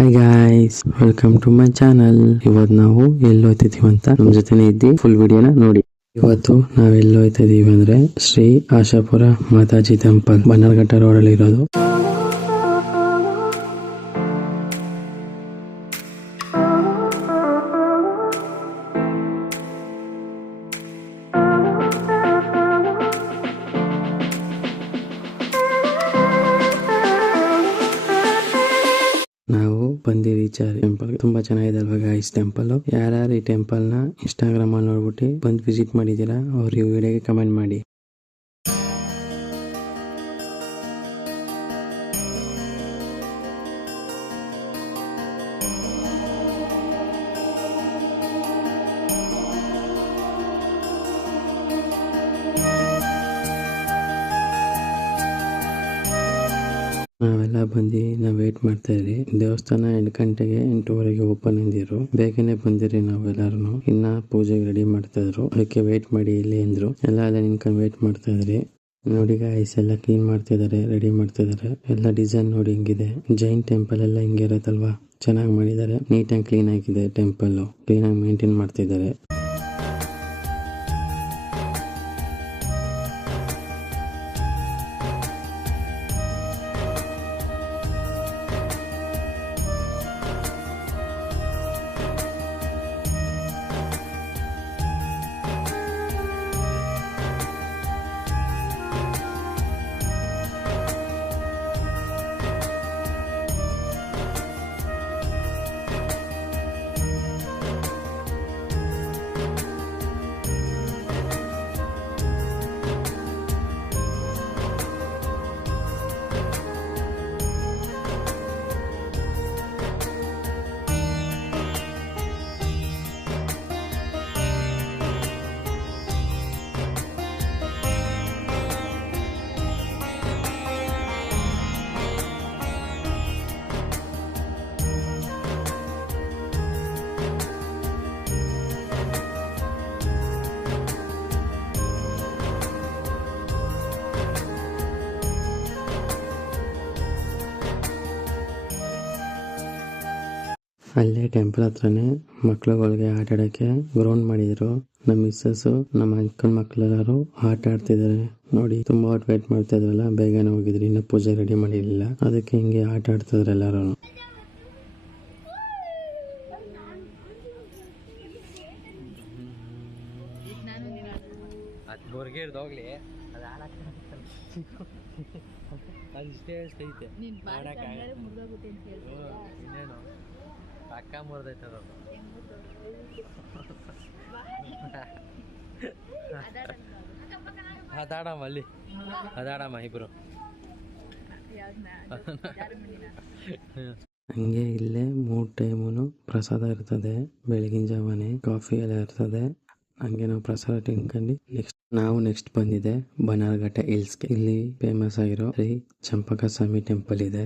Hi guys, welcome to my channel. ಇವತ್ತು ನಾವು ಎಲ್ಲಿ ಹೋಗ್ತಿದೀವಿ ಅಂತ ನಮ್ಮ ಜೊತೆನೇ ಇದ್ದಿ ಫುಲ್ ವಿಡಿಯೋನ ನೋಡಿ. ಇವತ್ತು ನಾವ್ ಎಲ್ಲಿ ಹೋಗ್ತಾ ಇದೀವಿ ಅಂದ್ರೆ ಶ್ರೀ ಆಶಾಪುರ ಮಾತಾಜಿ ಟೆಂಪಲ್, ಬನ್ನರ್ಘಟ್ಟ ರೋಡ್ ಅಲ್ಲಿ ಇರೋದು. ನಾವು ಬಂದಿ ರೀಚ್ ಟೆಂಪಲ್ ತುಂಬಾ ಚೆನ್ನಾಗಿದೆ ಅಲ್ವಾ ಗಾಯ್ಸ್ ಟೆಂಪಲ್. ಯಾರ್ಯಾರು ಈ ಟೆಂಪಲ್ ನ ಇನ್ಸ್ಟಾಗ್ರಾಮ್ ಅಲ್ಲಿ ನೋಡ್ಬಿಟ್ಟು ಬಂದು ವಿಸಿಟ್ ಮಾಡಿದೀರಾ ಅವ್ರು ಈ ವಿಡಿಯೋಗೆ ಕಮೆಂಟ್ ಮಾಡಿ. ನಾವೆಲ್ಲ ಬಂದು ನಾವು ವೇಟ್ ಮಾಡ್ತಾ ಇದ್ರಿ. ದೇವಸ್ಥಾನ 8 ಗಂಟೆಗೆ 8:15 ಓಪನ್ ಅಂದಿರು. ಬೇಗನೆ ಬಂದಿರಿ ನಾವೆಲ್ಲರೂ. ಇನ್ನ ಪೂಜೆಗೆ ರೆಡಿ ಮಾಡ್ತಾ ಇದ್ರು, ಅದಕ್ಕೆ ವೇಟ್ ಮಾಡಿ ಇಲ್ಲಿ ಅಂದ್ರು. ಎಲ್ಲ ನಿನ್ಕೊಂಡು ವೇಟ್ ಮಾಡ್ತಾ ಇದ್ರಿ. ನೋಡಿ ಗಾಯ್ಸ್, ಎಲ್ಲ ಕ್ಲೀನ್ ಮಾಡ್ತಾ ಇದಾರೆ, ರೆಡಿ ಮಾಡ್ತಾ ಇದಾರೆ. ಎಲ್ಲ ಡಿಸೈನ್ ನೋಡಿ ಹಿಂಗಿದೆ. ಜೈನ್ ಟೆಂಪಲ್ ಎಲ್ಲ ಹಿಂಗೆ ಇರತ್ತಲ್ವಾ, ಚೆನ್ನಾಗಿ ಮಾಡಿದ್ದಾರೆ. ನೀಟಾಗಿ ಕ್ಲೀನ್ ಆಗಿದೆ ಟೆಂಪಲ್, ಕ್ಲೀನ್ ಆಗಿ ಮೇಂಟೈನ್ ಮಾಡ್ತಾ ಇದ್ದಾರೆ. ಅಲ್ಲೇ ಟೆಂಪಲ್ ಹತ್ರನೇ ಮಕ್ಳುಗಳಿಗೆ ಆಟ ಆಡಕ್ಕೆ ಗ್ರೌಂಡ್ ಮಾಡಿದ್ರು. ನಮ್ಮ ಮಿಸ್ಸಸ್ ನಮ್ಮ ಅಂಕಲ್ ಮಕ್ಳೆಲ್ಲರೂ ಆಟ ಆಡ್ತಿದ್ದಾರೆ. ನೋಡಿ, ತುಂಬಾ ಹೊತ್ತು ವೇಟ್ ಮಾಡ್ತಾ ಇದ್ರಲ್ಲ, ಬೇಗನೆ ಹೋಗಿದ್ರಿ, ಇನ್ನು ಪೂಜೆ ರೆಡಿ ಮಾಡಿರ್ಲಿಲ್ಲ, ಅದಕ್ಕೆ ಹಿಂಗೆ ಆಟ ಆಡ್ತಿದ್ರು ಎಲ್ಲರೂ. ಅಕ್ಕ ಮುರಿದೈತದ ಅದಾಡಮ್ಮ, ಅಲ್ಲಿ ಅದಾಡಮ್ಮ ಇಬ್ರು. ಹಂಗೆ ಇಲ್ಲೇ 3 ಟೈಮುನು ಪ್ರಸಾದ ಇರ್ತದೆ. ಬೆಳಗಿನ ಜಾವನೆ ಕಾಫಿ ಎಲ್ಲ ಇರ್ತದೆ. ಹಂಗೆ ನಾವು ಪ್ರಸಾದ ತಿನ್ಕೊಂಡು ನೆಕ್ಸ್ಟ್ ಬಂದಿದೆ ಬನ್ನರ್ಘಟ್ಟ ಹಿಲ್ಸ್ಗೆ. ಇಲ್ಲಿ ಫೇಮಸ್ ಆಗಿರೋ ಶ್ರೀ ಚಂಪಕ ಸ್ವಾಮಿ ಟೆಂಪಲ್ ಇದೆ.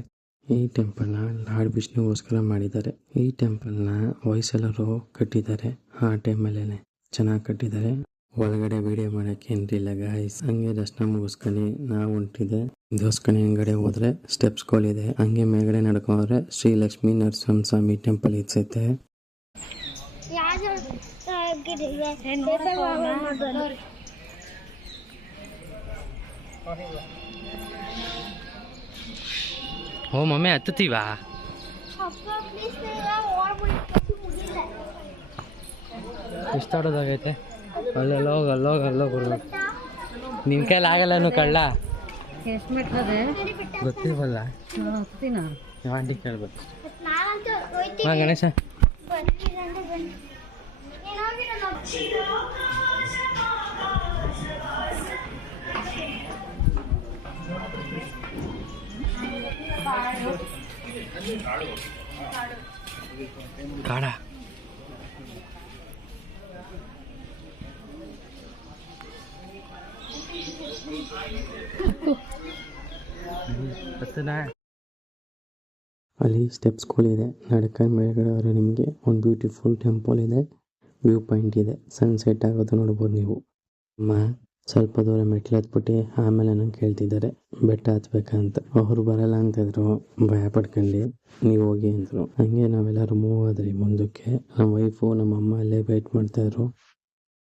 ಈ ಟೆಂಪಲ್ ನ ಲಾರ್ಡ್ ವಿಷ್ಣುಗೋಸ್ಕರ ಮಾಡಿದ್ದಾರೆ. ಈ ಟೆಂಪಲ್ ನ ಹೊಯ್ಸಳರು ಕಟ್ಟಿದ್ದಾರೆ. ಆ ಟೈಮಲ್ಲೇನೆ ಚೆನ್ನಾಗಿ ಕಟ್ಟಿದ್ದಾರೆ. ಒಳಗಡೆ ವಿಡಿಯೋ ಮಾಡಕ್ಕೆ ಏನಿಲ್ಲ ಗಾಯ್ಸ್. ಹಂಗೆ ದರ್ಶನ ಮುಗಿಸ್ಕೊಂಡು ನಾವು ಹೊಂಟಿದೆ. ದೇವಸ್ಥಾನ ಹಿಂಗಡೆ ಹೋದ್ರೆ ಸ್ಟೆಪ್ಸ್ ಗಳಿದೆ. ಹಂಗೆ ಮೇಲ್ಗಡೆ ನಡ್ಕೊಂಡ್ರೆ ಶ್ರೀ ಲಕ್ಷ್ಮೀ ನರಸಿಂಹ ಸ್ವಾಮಿ ಟೆಂಪಲ್ ಇರ್ತೈತೆ. ಓ ಮಮ್ಮಿ ಹತ್ತುತ್ತೀವಾ? ಇಷ್ಟಾಡೋದಾಗೈತೆ. ಅಲ್ಲೋಗ ನಿನ್ ಕೈಲಿ ಆಗಲ್ಲ ಕಳ್ಳ. ಗೊತ್ತಿಲ್ವಲ್ಲ, ಆಂಟಿ ಕೇಳ್ಬೇಕು. ಹಾ ಗಣೇಶ, ಕಾಡ ಅಲ್ಲಿ ಸ್ಟೆಪ್ಸ್ಗಳಿದೆ. ನಡ್ಕೊಂಡು ಮೇಲ್ಗಡೆ ಅವರ ನಿಮಗೆ ಒಂದು ಬ್ಯೂಟಿಫುಲ್ ಟೆಂಪಲ್ ಇದೆ, ವ್ಯೂ ಪಾಯಿಂಟ್ ಇದೆ, ಸನ್ಸೆಟ್ ಆಗೋದು ನೋಡ್ಬೋದು ನೀವು. ಸ್ವಲ್ಪ ದೂರ ಮೆಟ್ಲು ಹತ್ಬಿಟ್ಟು ಆಮೇಲೆ ನಂಗೆ ಕೇಳ್ತಿದ್ದಾರೆ ಬೆಟ್ಟ ಹತ್ಬೇಕಂತ. ಅವ್ರು ಬರಲ್ಲ ಅಂತಿದ್ರು, ಭಯ ಪಡ್ಕೊಂಡು ನೀವು ಹೋಗಿ ಅಂದರು. ಹಂಗೆ ನಾವೆಲ್ಲರೂ ಮೂವ್ ಆದ್ರಿ ಮುಂದಕ್ಕೆ. ನಮ್ಮ ವೈಫು ನಮ್ಮ ಅಮ್ಮ ಅಲ್ಲೇ ವೇಟ್ ಮಾಡ್ತಾಯಿದ್ರು.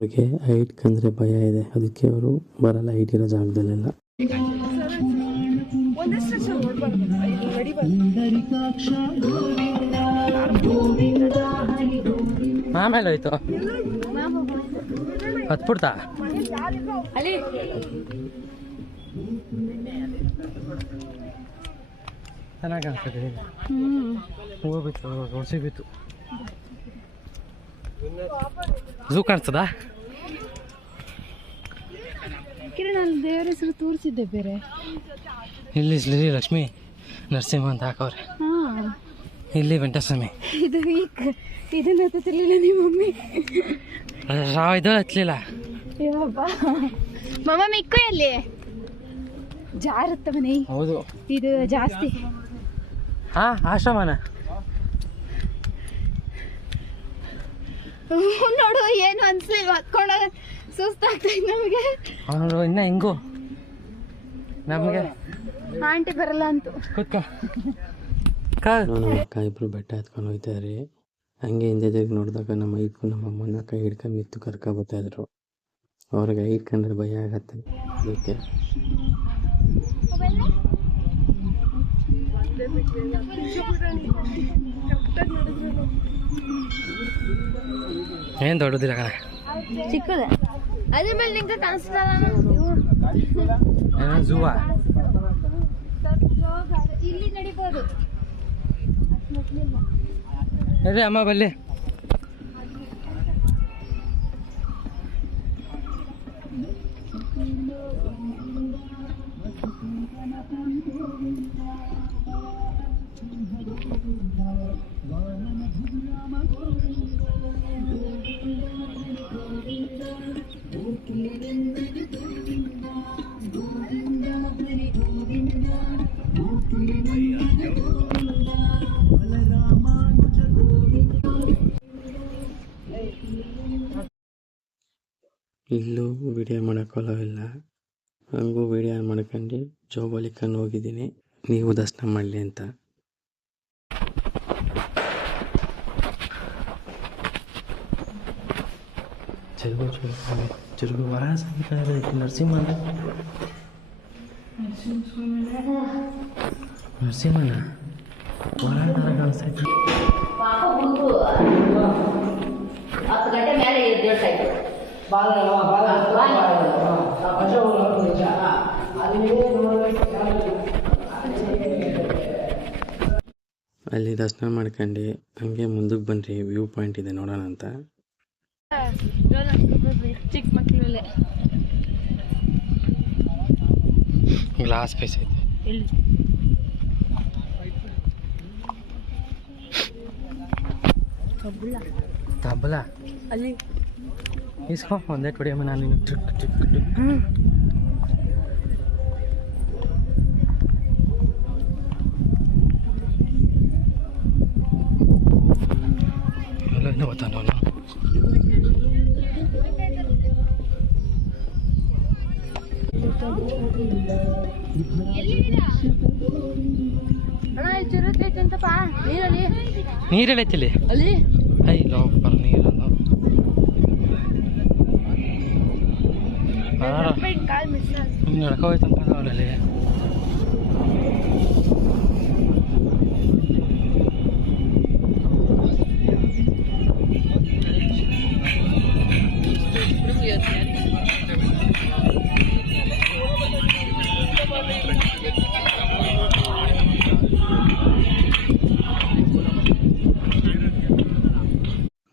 ಅವ್ರಿಗೆ ಹೈಟ್ ಕಂಡ್ರೆ ಭಯ ಇದೆ, ಅದಕ್ಕೆ ಅವರು ಬರಲ್ಲ ಹೈಟ್ ಇರೋ ಜಾಗದಲ್ಲೆಲ್ಲ. ಆಮೇಲೆ ಹೋಯ್ತು ಹತ್ಬಿಡ್ತಾ ಚೆನ್ನಾಗಿ ಕಾಣಿಸ್ತದೆ. ಹೂವು ಬಿತ್ತು, ರೋಡ್ಸಿ ಬಿತ್ತು. ಝೂ ಕಾಣಿಸ್ತದ? ಕಿರಣ್ ದೇವರ ಹೆಸರು ತೋರಿಸಿದ್ದೆ ಬೇರೆ. ಇಲ್ಲಿ ಶ್ರೀ ಲಕ್ಷ್ಮೀ ನರಸಿಂಹ ಅಂತ ಹಾಕವ್ರೆ. ಇಲ್ಲಿ ವೆಂಕಟಸ್ವಾಮಿ. ಇದು ಇದನ್ನ ಹತ್ತಲಿಲ್ಲ ನಿಮ್ಮ ಮಮ್ಮಿ. ಇದು ಹತ್ತಲಿಲ್ಲ. ಮಮ್ಮ ಮಿಕ್ಕು ಎಲ್ಲಿ ಜಾರತ್ತ ಮನೆ. ಹೌದು ಇದು ಜಾಸ್ತಿ. ಹಾ ಆಶ್ರಮನ ನೋಡು ಏನು ಅನ್ಸ್ಲಿಲ್ಲ, ಹತ್ಕೊಂಡ ಸುಸ್ತಾಗ್ತೈತೆ ನಮಗೆ. ಅವನು ಇನ್ನ ಹೆಂಗು ನಮಗೆ ಆಂಟಿ ಬರಲ್ಲ ಅಂತು. ಕೂತ್ಕೋ. ನಮ್ಮ ಅಕ್ಕ ಇಬ್ರು ಬೆಟ್ಟ ಹತ್ಕೊಂಡು ಹೋಗ್ತಾಯಿದ್ರಿ. ಹಂಗೆ ಹಿಂದೆ ತಿರುಗಿ ನೋಡಿದಾಗ ನಮ್ಮ ವೈಫು ನಮ್ಮ ಅಮ್ಮನ ಕೈ ಹಿಡ್ಕೊಂಡು ಮಿತ್ತು ಕರ್ಕೊಬರ್ತಾಯಿದ್ರು. ಅವ್ರಿಗೆ ಹಿಡ್ಕೊಂಡ್ರೆ ಭಯ ಆಗತ್ತೆ, ಅದಕ್ಕೆ ಏನು ದೊಡ್ಡದಿಲ್ಲ ಕಣ, ಚಿಕ್ಕದ. ಅದ್ರ ಮೇಲೆ ನಿಂಗೆ ಕಾಣಿಸ್ತಲ್ಲ. ಏನೋ ಝೂವಾ ಇಲ್ಲಿ ನಡಿಬೋದು. ಅದೇ ಅಮ್ಮ ಬಲ್ಲಿ. ಇಲ್ಲೂ ವಿಡಿಯೋ ಮಾಡೋಕ್ಕೋಲ್ಲ, ಹಂಗೂ ವಿಡಿಯೋ ಮಾಡ್ಕೊಂಡು ಜೋಬಲಿಕ್ಕನ್ನು ಹೋಗಿದ್ದೀನಿ ನೀವು ದರ್ಶನ ಮಾಡಲಿ ಅಂತ. ಚುರುಗು ವರ ನರಸಿಂಹನ ವರ ಕಾಣಿಸ್ತೈತೆ. ಅಲ್ಲಿ ದರ್ಶನ ಮಾಡ್ಕೊಂಡು ಹಂಗೆ ಮುಂದಕ್ಕೆ ಬನ್ರಿ, ವ್ಯೂ ಪಾಯಿಂಟ್ ಇದೆ ನೋಡೋಣ ಅಂತ. ಚಿಕ್ಕ ಮಕ್ಕಳಲ್ಲೇ ಗ್ಲಾಸ್ ಪೀಸ್ ಐತೆ. ತಬಲ ಅಲ್ಲಿ ಇಸ್ಕೊ ಒಂದೇ ಕೊಡಿಯಮ್ಮ. ನಾನು ಟ್ರಿಕ್ ಟ್ರಿಕ್ ಟ್ರಿಕ್ ಎಲ್ಲ ಗೊತ್ತಾ ನಾನು. ನೀರೆಲ್ಲೈತಿಲ್ಲಿ ಅಲ್ಲಿ ಅಯ್ಯೋ ಬರ ನೀರಲ್ಲ ನಡ್ಕೋಯ್ತಂತ ಅವರಲ್ಲಿ.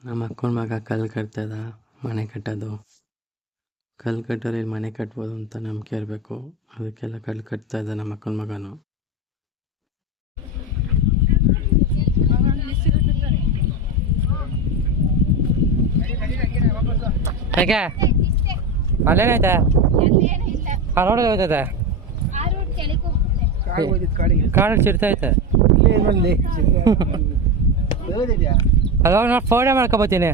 ನಮ್ಮ ಅಕ್ಕನ ಮಗ ಕಲ್ಲು ಕಟ್ತದ, ಮನೆ ಕಟ್ಟೋದು. ಕಲ್ಲು ಕಟ್ಟೋರು ಮನೆ ಕಟ್ಬೋದು ಅಂತ ನಂಬಿಕೆ ಇರಬೇಕು, ಅದಕ್ಕೆಲ್ಲ ಕಲ್ಲು ಕಟ್ತಾ ಇದ್ದ ನಮ್ಮ ಅಕ್ಕನ ಮಗನು. ಹೇಗೆ ಅಲ್ಲೇನೈತೆ ಆ ರೋಡ್ ಹೋಗ್ತೈತೆ, ಕಾಡಿಗೆ ಚಿರ್ತೈತೆ. ಅಲ್ವಾಗ ನಾನು ಫೋಟೋ ಮಾಡ್ಕೊಬತ್ತೀನಿ.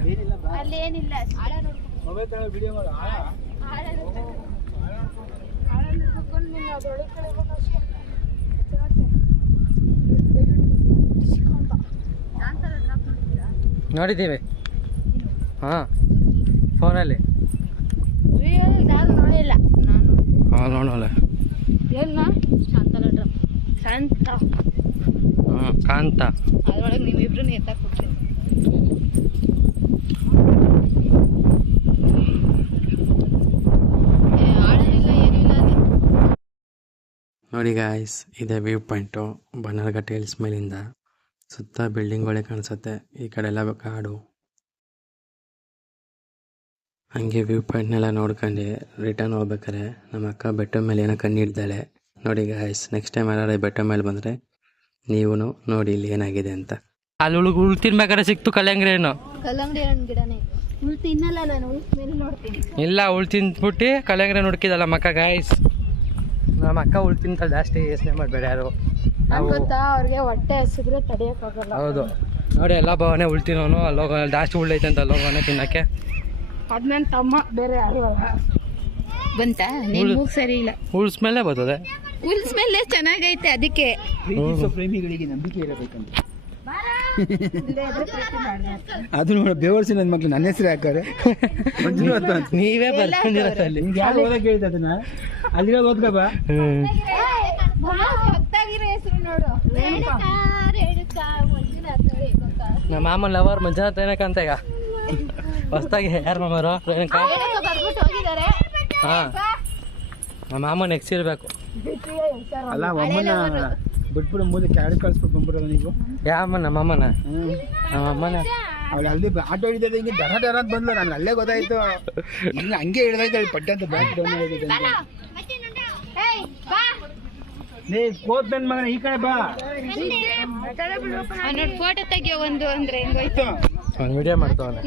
ನೋಡಿದ್ದೀವಿ ಹಾಂ ಫೋನಲ್ಲಿ ನೋಡಿಲ್ಲ ನಾನು ಹಾಂ ನೋಡೋಲ್ಲ ಎಲ್ಲ ಶಾಂತ ಹಾಂ ಕಾಂತ ಅದ್ರೊಳಗೆ ನೀವಿಬ್ರು ಎತ್ತಾಕ್ ಕೊಡ್ತೀನಿ ಆಡಲಿಲ್ಲ ಏನಿಲ್ಲ ಅದು ನೋಡಿ ಗಾಯ್ಸ್ ಇದೆ ವ್ಯೂ ಪಾಯಿಂಟು ಬನ್ನರ್ಘಟ್ಟ ಹಿಲ್ಸ್ ಮೇಲಿಂದ ಸುತ್ತ ಬಿಲ್ಡಿಂಗ್ಗಳೇ ಕಾಣಿಸುತ್ತೆ ಈ ಕಡೆ ಎಲ್ಲ ಕಾಡು ಹಂಗೆ ವ್ಯೂ ಪಾಯಿಂಟ್ನೆಲ್ಲ ನೋಡ್ಕೊಂಡು ರಿಟರ್ನ್ ಹೋಗ್ಬೇಕಾರೆ ನಮ್ಮ ಅಕ್ಕ ಬೆಟ್ಟ ಮೇಲೆ ಏನೋ ಕಣ್ಣು ಹಿಡ್ದಾಳೆ ನೋಡಿ ಗಾಯ್ಸ್ ನೆಕ್ಸ್ಟ್ ಟೈಮ್ ಯಾರು ಬೆಟ್ಟ ಮೇಲೆ ಬಂದರೆ ನೀವು ನೋಡಿ ಇಲ್ಲಿ ಏನಾಗಿದೆ ಅಂತ ಅಲ್ಲಿ ಉಳು ತಿನ್ಬೇಕಾದ್ರೆ ಸಿಕ್ತು ಕಲ್ಲಂಗಡಿ ಏನು ಕಲ್ಲಂಗಡಿ ಹಣ್ಣು ಗಿಡನೇ ಉಳ್ ತಿನ್ನಲ್ಲ ನಾನು ಉಳ್ ಮೇಲೆ ನೋಡ್ತೀನಿ ಇಲ್ಲ ಉಳು ತಿಂದ್ಬಿಟ್ಟು ಕಲ್ಲಂಗಡಿ ನುಡ್ಕಿದಲ್ಲ ಮಕ್ಕ ಗಾಯ್ಸ್ ನಮ್ಮ ಅಕ್ಕ ಉಳು ತಿಂತಲ್ಲ ಜಾಸ್ತಿ ಯೋಚನೆ ಮಾಡಬೇಡ ಯಾರು ನಾವು ಗೊತ್ತಾ ಅವ್ರಿಗೆ ಹೊಟ್ಟೆ ಹಸಿದ್ರೆ ತಡೆಯೋಕ್ಕಾಗಲ್ಲ ಹೌದು ನೋಡಿ ಎಲ್ಲ ಭಾವನೆ ಉಳ್ತಿನವನು ಅಲ್ಲಿ ಹೋಗೋ ಜಾಸ್ತಿ ಉಳ್ಳೈತೆ ಅಂತ ಅಲ್ಲಿ ಹೋಗೋಣ ತಿನ್ನಕ್ಕೆ ಅದ್ ನನ್ನ ತಮ್ಮ ಬೇರೆ ಯಾರು ಬಂತ ನೀನ್ ಮೂಗ್ ಸರಿ ಇಲ್ಲ ಉಳ್ಸ್ ಮೇಲೆ ಬರ್ತದೆ ಉಲ್ಸ್ ಮೇಲೆ ಚೆನ್ನಾಗೈತೆ ಅದಕ್ಕೆ ಪ್ರೇಮಿಗಳಿಗೆ ನಂಬಿಕೆ ಇರಬೇಕಂತ ಅದು ನೋಡ ಬೇವರ್ಸಿ ನನ್ನ ಮಕ್ಳು ನನ್ನ ಹೆಸರು ಹಾಕಾರೆ ಮಂಜುನಾಥ್ ಅಂತ. ನೀವೇ ಬರ್ಕೊಂಡಿರತ್ತೆ ಅಲ್ಲಿ ನಿಮ್ಗೆ ಯಾರು ಓದಕ್ಕೆ ಹೇಳಿದ ಅದನ್ನ ಅಲ್ಲಿರೋ ಓದ್ಕಬ ಹೊತ್ತಾಗಿರೋ ಹೆಸರು ನೋಡು ನಮ್ಮ ಮಾಮನ್ ಲವರ್ ಮಂಜುನಾಥ್ ಏನಕ್ಕಂತ ಈಗ ಹೊಸ್ದಾಗಿ ಯಾರು ಮಾಮರು ಏನಕ್ಕ ಬರ್ಬಿಟ್ಟು ಹೋಗಿದ್ದಾರೆ ಹಾಂ ನಮ್ಮ ಮಾಮ ನೆಕ್ಸ್ಟ್ ಇರಬೇಕು ಅಲ್ಲ ಒಮ್ಮನ ಬಿಟ್ಬಿಡು ಮೂಲಕ್ಕೆ ಯಾರು ಕಳ್ಸ್ಬಿಟ್ಟು ಬಂದ್ಬಿಡಲ್ಲ ನೀವು ಯಾವ ಅಮ್ಮ ನಮ್ಮ ಅಮ್ಮನ ನಮ್ಮ ಅಮ್ಮನ ಅವಳು ಅಲ್ಲಿ ಆಟೋ ಹಿಡಿದ ಹಿಂಗೆ ದರ ದರ ಅಂತ ಬಂದ್ಲು ನನ್ಗೆ ಅಲ್ಲೇ ಗೊತ್ತಾಯ್ತು ಹಿಂಗೆ ಹಂಗೆ ಹಿಡ್ದಾಯ್ತು ಅವಳು ಪಟ್ಟ ಅಂತ ಬ್ಯಾಟ್ ಡೌನ್ ಆಗಿದೆ ಅಂತ ಲೇ ಕೋತ್ ನನ್ನ ಮಗನ ಈ ಕಡೆ ಬಾ ಫೋಟೋ ತೆಗಿಯೋ ಒಂದು ಅಂದ್ರೆ ಹೆಂಗೋಯ್ತು ಒಂದು ವಿಡಿಯೋ ಮಾಡ್ತಾವಲ್ಲ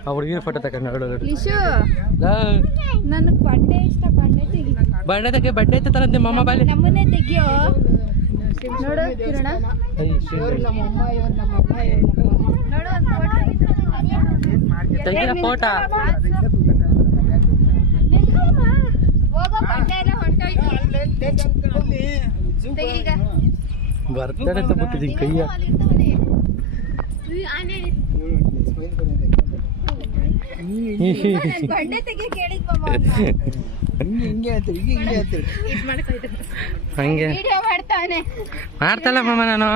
ಆ ಹುಡುಗಿನ ಫೋಟೋ ತಗೊಂಡು ನೋಡೋದು ಲಿಶು ನನಗೆ ಬಟ್ಟೆ ಇಷ್ಟ ಬಟ್ಟೆ ತೆಗಿ ಬಣ್ಣದಕ್ಕೆ ಬಟ್ಟೆ ಐತೆ ತರ ನಿಮ್ಮ ಅಮ್ಮ ಬಾಲಿ ನಮ್ಮನ್ನೇ ತೆಗಿಯೋ ನೋಡು ಕಿರಣ ತೆಗಿನ ಫೋಟೋ ಹೋಗೋ ಬಟ್ಟೆ ಎಲ್ಲ ಹೊಂಟೋಯ್ತು ತೆಗೀಗ ಬರ್ತಾರೆ ಅಂತ ಬಿಟ್ಟಿದ್ದೀನಿ ಕೈಯ ಬಟ್ಟೆ ತೆಗಿ ಕೇಳಿದ್ವಮ್ಮ ಹಿಂಗೆ ಹೇಳ್ತೀರಿ ಹಿಂಗೆ ಹೇಳ್ತೀರಿ ಹಂಗೆ ವಿಡಿಯೋ ಮಾಡ್ತಾನೆ ಮಾಡ್ತಲ್ಲ ಮಾಮ ನಾನು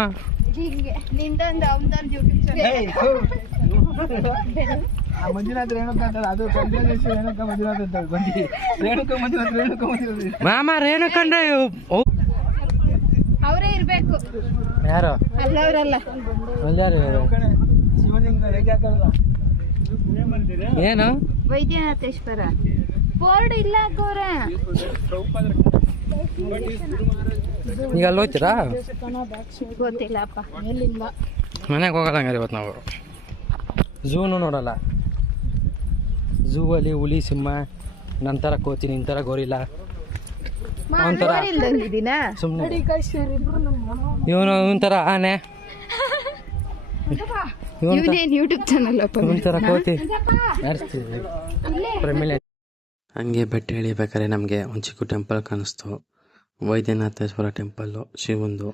ಹಿಂಗೆ ನಿಂದೊಂದು ಅವನದೊಂದು ಯೂಟ್ಯೂಬ್ ಚಾನಲ್ ಆ ಮಂಜುನಾಥ್ ರೇಣುಕ ಅಂತಲ್ಲ ಅದು ಕಂಪ್ಲೇಂಟ್ ರೇಣುಕ ಮಂಜುನಾಥ್ ಅಂತ ಬಂದಿ ರೇಣುಕ ಮಂಜುನಾಥ್ ಮಾಮ ರೇಣುಕಂಡ್ರೆ ಅವರೇ ಇರ್ಬೇಕು ಯಾರು ಅಲ್ಲವರಲ್ಲ ಅಲ್ಯಾರು ಶಿವಲಿಂಗ ರೇಖೆ ಹಾಕಲ್ಲ ಏನು ವೈದ್ಯನಾಥೇಶ್ವರ ಬೋರ್ಡ್ ಇಲ್ಲ ಹಾಕೋರ ಈಗ ಅಲ್ಲಿ ಹೋಗ್ತೀರಾ ಗೊತ್ತಿಲ್ಲಪ್ಪ ಎಲ್ಲಿಲ್ಲ ಮನೆಗೆ ಹೋಗಲ್ಲ ಹಂಗಾರೆ ಇವತ್ತು ನಾವು ಝೂನು ನೋಡಲ್ಲ ಝೂ ಅಲ್ಲಿ ಹುಲಿ ಸಿಂಹ ನಂತರ ಕೋತಿ ನಿಂತರ ಗೋರಿಲ್ಲ ಒಂಥರ ಸುಮ್ಮನೆ ಇವನು ಒಂಥರ ಆನೆ ಇವನೇನು ಯೂಟ್ಯೂಬ್ ಚಾನಲ್ ಒಂಥರ ಕೋತಿ ನಡೆಸ್ತೀವಿ ಹಂಗೆ ಬೆಟ್ಟ ಇಳಿಬೇಕಾದ್ರೆ ನಮಗೆ ಒಂದು ಚಿಕ್ಕ ಟೆಂಪಲ್ ಕಾಣಿಸ್ತು ವೈದ್ಯನಾಥೇಶ್ವರ ಟೆಂಪಲ್ಲು ಶಿವಂದು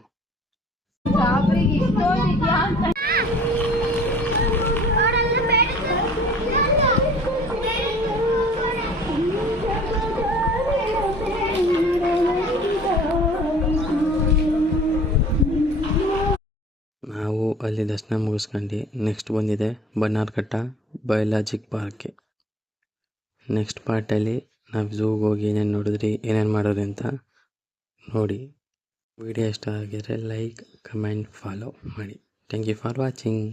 ನಾವು ಅಲ್ಲಿ ದರ್ಶನ ಮುಗಿಸ್ಕೊಂಡು ನೆಕ್ಸ್ಟ್ ಬಂದಿದೆ ಬನ್ನರ್ಘಟ್ಟ ಬಯೋಲಾಜಿಕ್ ಪಾರ್ಕ್ಗೆ ನೆಕ್ಸ್ಟ್ ಪಾರ್ಟಲ್ಲಿ ನಾವು ಝೂಗೆ ಹೋಗಿ ಏನೇನು ನೋಡಿದ್ರಿ ಏನೇನು ಮಾಡೋದು ಅಂತ ನೋಡಿ. ವಿಡಿಯೋ ಇಷ್ಟ ಆಗಿದ್ರೆ ಲೈಕ್ ಕಮೆಂಟ್ ಫಾಲೋ ಮಾಡಿ. Thank you for watching.